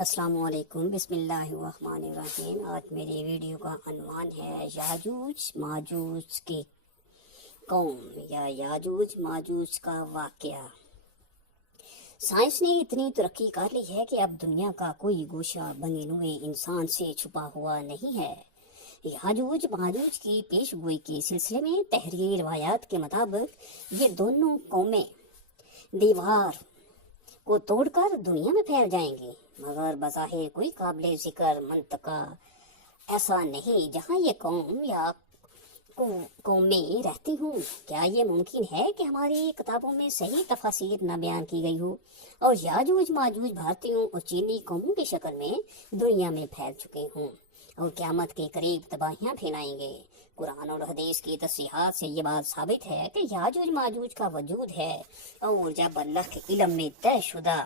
السلام علیکم، بسم اللہ الرحمن الرحیم۔ آج میری ویڈیو کا عنوان ہے یاجوج ماجوج کی قوم یا یاجوج ماجوج کا واقعہ۔ سائنس نے اتنی ترقی کر لی ہے کہ اب دنیا کا کوئی گوشہ بنی نوع انسان سے چھپا ہوا نہیں ہے۔ یاجوج ماجوج کی پیش گوئی کے سلسلے میں تحریری روایات کے مطابق یہ دونوں قومیں دیوار کو توڑ کر دنیا میں پھیل جائیں گی، مگر بظاہر کوئی قابل ذکر منطقہ ایسا نہیں جہاں یہ قوم یا قومیں رہتی ہوں۔ کیا یہ ممکن ہے کہ ہماری کتابوں میں صحیح تفاسیر نہ بیان کی گئی ہو اور یاجوج ماجوج بھارتیوں اور چینی قوموں کی شکل میں دنیا میں پھیل چکے ہوں اور قیامت کے قریب تباہیاں پھیلائیں گے؟ قرآن اور حدیث کی تصریحات سے یہ بات ثابت ہے کہ یاجوج ماجوج کا وجود ہے، اور جب اللہ کے علم میں طے شدہ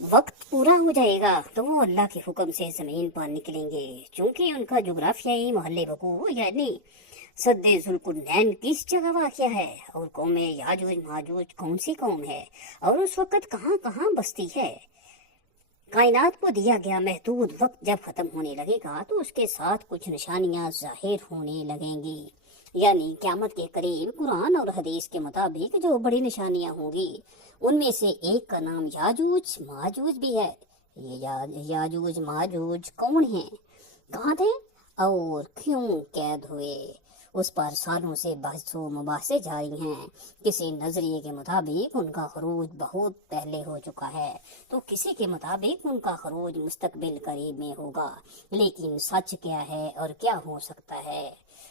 وقت پورا ہو جائے گا تو وہ اللہ کے حکم سے زمین پر نکلیں گے۔ چونکہ ان کا جغرافیائی محل وقوع یعنی سد ذوالقرنین کس جگہ واقع ہے، اور قوم یاجوج ماجوج کون سی قوم ہے، اور اس وقت کہاں کہاں بستی ہے، کائنات کو دیا گیا محدود وقت جب ختم ہونے لگے گا تو اس کے ساتھ کچھ نشانیاں ظاہر ہونے لگیں گی، یعنی قیامت کے قریب قرآن اور حدیث کے مطابق جو بڑی نشانیاں ہوں گی ان میں سے ایک کا نام یاجوج ماجوج بھی ہے۔ یہ یاجوج ماجوج کون ہیں، کہاں تھے اور کیوں قید ہوئے، اس پر سالوں سے بحث و مباحثے جاری ہیں۔ کسی نظریے کے مطابق ان کا خروج بہت پہلے ہو چکا ہے تو کسی کے مطابق ان کا خروج مستقبل قریب میں ہوگا، لیکن سچ کیا ہے اور کیا ہو سکتا ہے،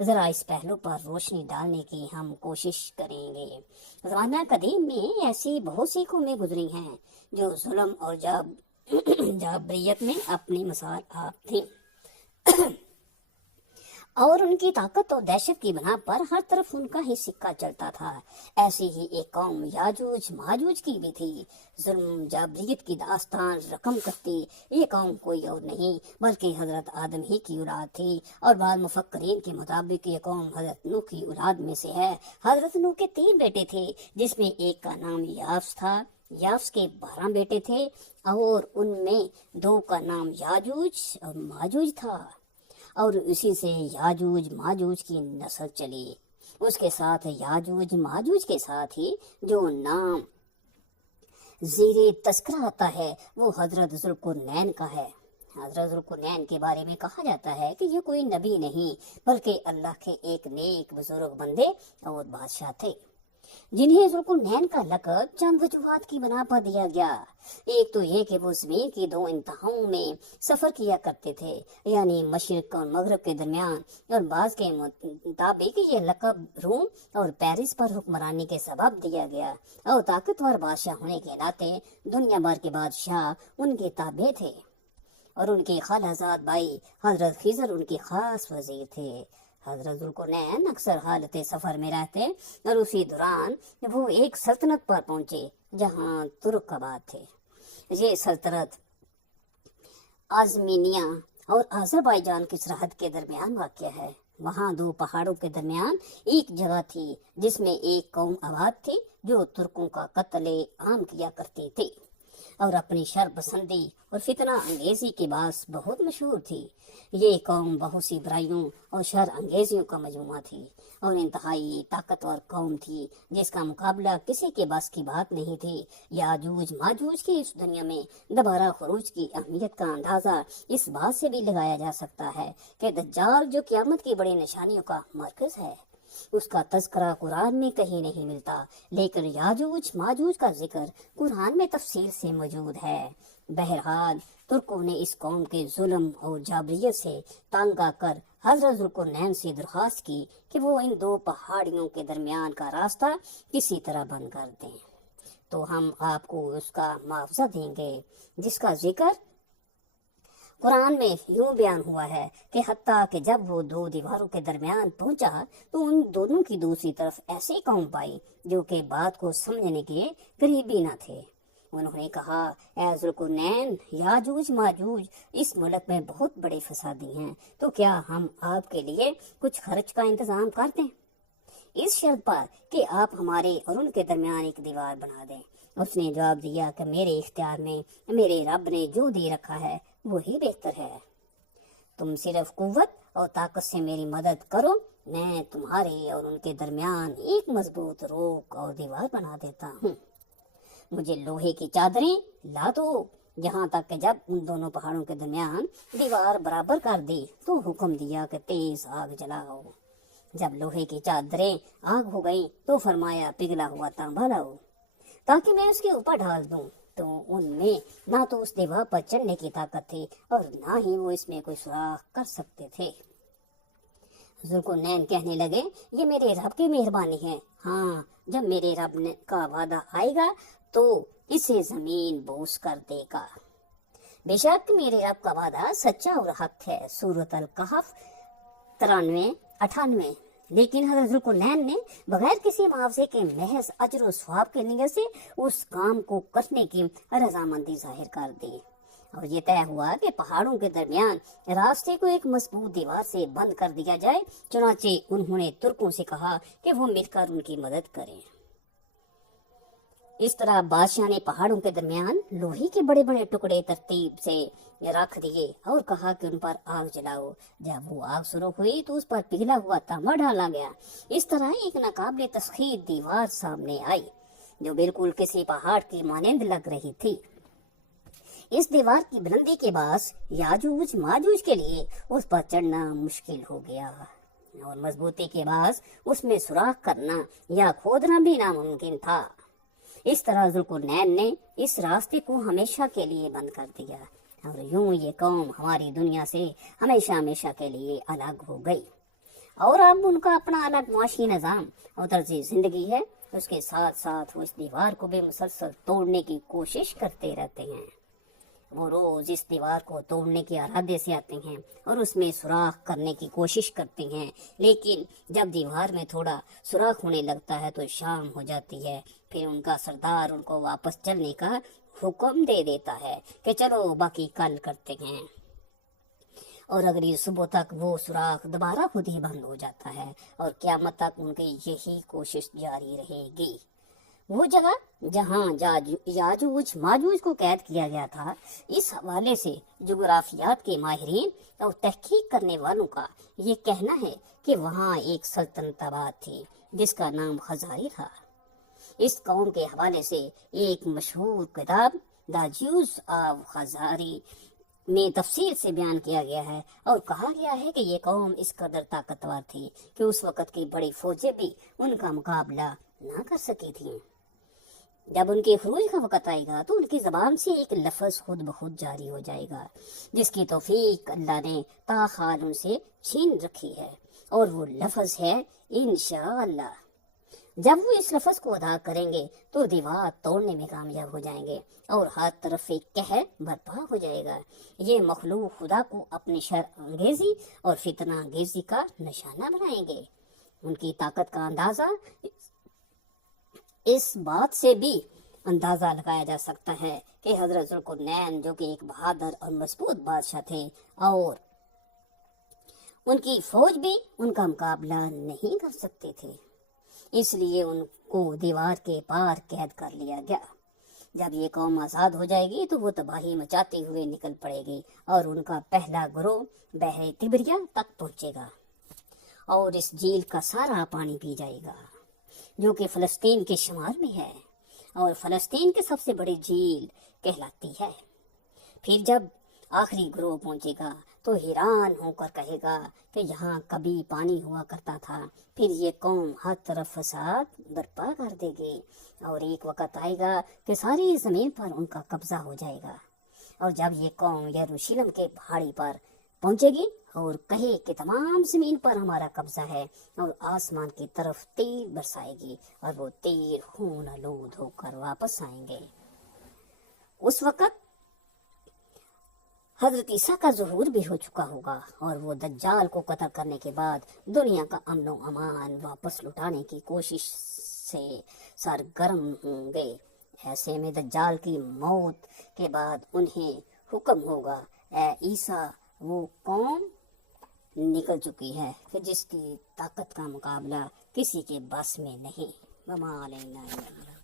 ذرا اس پہلو پر روشنی ڈالنے کی ہم کوشش کریں گے۔ زمانہ قدیم میں ایسی بہت سی قومیں گزری ہیں جو ظلم اور جابریت میں اپنی مثال آپ تھیں اور ان کی طاقت اور دہشت کی بنا پر ہر طرف ان کا ہی سکہ چلتا تھا۔ ایسی ہی ایک قوم یاجوج ماجوج کی بھی تھی۔ ظلم جابریت کی داستان رقم کرتی یہ قوم کوئی اور نہیں بلکہ حضرت آدم ہی کی اولاد تھی، اور بعض مفکرین کے مطابق یہ قوم حضرت نوح کی اولاد میں سے ہے۔ حضرت نوح کے 3 بیٹے تھے جس میں ایک کا نام یافس تھا، یافس کے 12 بیٹے تھے اور ان میں 2 کا نام یاجوج اور ماجوج تھا، اور اسی سے یاجوج ماجوج کی نسل چلی۔ اس کے ساتھ یاجوج ماجوج کے ساتھ ہی جو نام زیر تذکرہ آتا ہے وہ حضرت ذوالقرنین کا ہے۔ حضرت ذوالقرنین کے بارے میں کہا جاتا ہے کہ یہ کوئی نبی نہیں بلکہ اللہ کے ایک نیک بزرگ بندے اور بادشاہ تھے، جنہیں ذوالقرنین کا لقب چند وجوہات کی بنا پر دیا گیا۔ ایک تو یہ کہ وہ زمین کی 2 انتہاؤں میں سفر کیا کرتے تھے، یعنی مشرق اور مغرب کے درمیان، اور بعض کے مطابق یہ لقب روم اور پیرس پر حکمرانی کے سبب دیا گیا، اور طاقتور بادشاہ ہونے کے ناطے دنیا بھر کے بادشاہ ان کے تابع تھے، اور ان کے خالازاد بھائی حضرت خضر ان کے خاص وزیر تھے۔ حضرت ذوالقرنین اکثر حالت سفر میں رہتے اور اسی دوران وہ ایک سلطنت پر پہنچے جہاں ترک آباد تھے۔ یہ سلطنت آرمینیا اور آذربائیجان کی سرحد کے درمیان واقع ہے۔ وہاں 2 پہاڑوں کے درمیان ایک جگہ تھی جس میں ایک قوم آباد تھی جو ترکوں کا قتل عام کیا کرتی تھی اور اپنی شر پسندی اور فتنہ انگیزی کے باعث بہت مشہور تھی۔ یہ قوم بہت سی برائیوں اور شر انگیزیوں کا مجموعہ تھی اور انتہائی طاقتور قوم تھی جس کا مقابلہ کسی کے بس کی بات نہیں تھی۔ یاجوج ماجوج کی اس دنیا میں دوبارہ خروج کی اہمیت کا اندازہ اس بات سے بھی لگایا جا سکتا ہے کہ دجال جو قیامت کی بڑی نشانیوں کا مرکز ہے اس کا تذکرہ قرآن میں کہیں نہیں ملتا، لیکن یاجوج ماجوج کا ذکر قرآن میں تفصیل سے موجود ہے۔ بہرحال ترکوں نے اس قوم کے ظلم اور جابریت سے تنگ آ کر حضرت ذوالقرنین سے درخواست کی کہ وہ ان 2 پہاڑیوں کے درمیان کا راستہ کسی طرح بند کر دیں تو ہم آپ کو اس کا معاوضہ دیں گے، جس کا ذکر قرآن میں یوں بیان ہوا ہے کہ حتیٰ کہ جب وہ 2 دیواروں کے درمیان پہنچا تو ان دونوں کی دوسری طرف ایسی قوم پائی جو کہ بات کو سمجھنے کے قریب بھی نہ تھے۔ انہوں نے کہا، اے ذوالقرنین، یاجوج ماجوج اس ملک میں بہت بڑے فسادی ہیں، تو کیا ہم آپ کے لیے کچھ خرچ کا انتظام کر دیں، اس شرط پر کہ آپ ہمارے اور ان کے درمیان ایک دیوار بنا دیں اس نے جواب دیا کہ میرے اختیار میں میرے رب نے جو دے رکھا ہے وہی بہتر ہے، تم صرف قوت اور طاقت سے میری مدد کرو، میں تمہارے اور ان کے درمیان ایک مضبوط روک اور دیوار بنا دیتا ہوں۔ مجھے لوہے کی چادریں لا دو، یہاں تک کہ جب ان دونوں پہاڑوں کے درمیان دیوار برابر کر دی تو حکم دیا کہ تیز آگ جلاؤ۔ جب لوہے کی چادریں آگ ہو گئیں تو فرمایا پگھلا ہوا تانبا لاؤ تاکہ میں اس کے اوپر ڈال دوں، تو ان میں نہ تو اس دیوار پر چڑھنے کی طاقت تھی اور نہ ہی وہ اس میں کوئی سوراخ کر سکتے تھے۔ ذوالقرنین کہنے لگے، یہ میرے رب کی مہربانی ہے، ہاں جب میرے رب کا وعدہ آئے گا تو اسے زمین بوس کر دے گا۔ بے شک میرے رب کا وعدہ سچا اور حق ہے۔ سورۃ الکہف 93-98۔ لیکن حضرت ذوالقرنین نے بغیر کسی معاوضے کے محض اجر و ثواب کی نیت سے اس کام کو کرنے کی رضامندی ظاہر کر دی، اور یہ طے ہوا کہ پہاڑوں کے درمیان راستے کو ایک مضبوط دیوار سے بند کر دیا جائے۔ چنانچہ انہوں نے ترکوں سے کہا کہ وہ مل کر ان کی مدد کریں۔ اس طرح بادشاہ نے پہاڑوں کے درمیان لوہے کے بڑے بڑے ٹکڑے ترتیب سے رکھ دیے اور کہا کہ ان پر آگ جلاؤ۔ جب وہ آگ شروع ہوئی تو اس پر پگھلا ہوا تانبا ڈالا گیا۔ اس طرح ایک ناقابل تسخیر دیوار سامنے آئی جو بالکل کسی پہاڑ کی مانند لگ رہی تھی۔ اس دیوار کی بلندی کے باعث یاجوج ماجوج کے لیے اس پر چڑھنا مشکل ہو گیا، اور مضبوطی کے باعث اس میں سوراخ کرنا یا کھودنا بھی ناممکن تھا۔ اس طرح ذوالقرنین نے اس راستے کو ہمیشہ کے لیے بند کر دیا، اور یوں یہ قوم ہماری دنیا سے ہمیشہ ہمیشہ کے لیے الگ ہو گئی، اور اب ان کا اپنا الگ معاشی نظام اور طرز زندگی ہے۔ اس کے ساتھ ساتھ وہ اس دیوار کو بھی مسلسل توڑنے کی کوشش کرتے رہتے ہیں۔ وہ روز اس دیوار کو توڑنے کے ارادے سے آتے ہیں اور اس میں سوراخ کرنے کی کوشش کرتے ہیں، لیکن جب دیوار میں تھوڑا سوراخ ہونے لگتا ہے تو شام ہو جاتی ہے۔ پھر ان کا سردار ان کو واپس چلنے کا حکم دے دیتا ہے کہ چلو باقی کل کرتے ہیں، اور اگلی صبح تک وہ سوراخ دوبارہ خود ہی بند ہو جاتا ہے، اور قیامت تک ان کی یہی کوشش جاری رہے گی۔ وہ جگہ جہاں یاجوج ماجوج کو قید کیا گیا تھا، اس حوالے سے جغرافیات کے ماہرین اور تحقیق کرنے والوں کا یہ کہنا ہے کہ وہاں ایک سلطنت آباد تھی جس کا نام خزاری تھا۔ اس قوم کے حوالے سے ایک مشہور کتاب دا جیوز آف خزاری میں تفصیل سے بیان کیا گیا ہے، اور کہا گیا ہے کہ یہ قوم اس قدر طاقتور تھی کہ اس وقت کی بڑی فوجیں بھی ان کا مقابلہ نہ کر سکی تھیں۔ جب ان کے خروج کا وقت آئے گا تو ان کی زبان سے ایک لفظ خود بخود جاری ہو جائے گا جس کی توفیق اللہ نے تاحال ان سے چھین رکھی ہے، اور وہ لفظ ہے انشاءاللہ۔ جب وہ اس لفظ کو ادا کریں گے تو دیوار توڑنے میں کامیاب ہو جائیں گے اور ہر طرف ایک قہر برپا ہو جائے گا۔ یہ مخلوق خدا کو اپنی شر انگیزی اور فتنہ انگیزی کا نشانہ بنائیں گے۔ ان کی طاقت کا اندازہ اس بات سے بھی اندازہ لگایا جا سکتا ہے کہ حضرت ذوالقرنین جو کہ ایک بہادر اور مضبوط بادشاہ تھے، اور ان کی فوج بھی ان کا مقابلہ نہیں کر سکتے تھے، اس لیے ان کو دیوار کے پار قید کر لیا گیا۔ جب یہ قوم آزاد ہو جائے گی تو وہ تباہی مچاتے ہوئے نکل پڑے گی، اور ان کا پہلا گروہ بحر تبریہ تک پہنچے گا اور اس جھیل کا سارا پانی پی جائے گا جو کہ فلسطین کے شمال میں ہے، اور فلسطین کی سب سے بڑی جھیل کہلاتی ہے۔ پھر جب آخری گروہ پہنچے گا تو حیران ہو کر کہے گا کہ یہاں کبھی پانی ہوا کرتا تھا۔ پھر یہ قوم ہر طرف فساد برپا کر دے گی، اور ایک وقت آئے گا کہ ساری زمین پر ان کا قبضہ ہو جائے گا۔ اور جب یہ قوم یروشلم کے پہاڑی پر پہنچے گی اور کہے کہ تمام زمین پر ہمارا قبضہ ہے، اور آسمان کی طرف تیر برسائے گی، اور وہ تیر خون آلود ہو کر واپس آئیں گے۔ اس وقت حضرت عیسیٰ کا ظہور بھی ہو چکا ہوگا، اور وہ دجال کو قتل کرنے کے بعد دنیا کا امن و امان واپس لٹانے کی کوشش سے سرگرم ہوں گے۔ ایسے میں دجال کی موت کے بعد انہیں حکم ہوگا، اے عیسیٰ، وہ قوم نکل چکی ہے کہ جس کی طاقت کا مقابلہ کسی کے بس میں نہیں۔ وما علینا الا البلاغ۔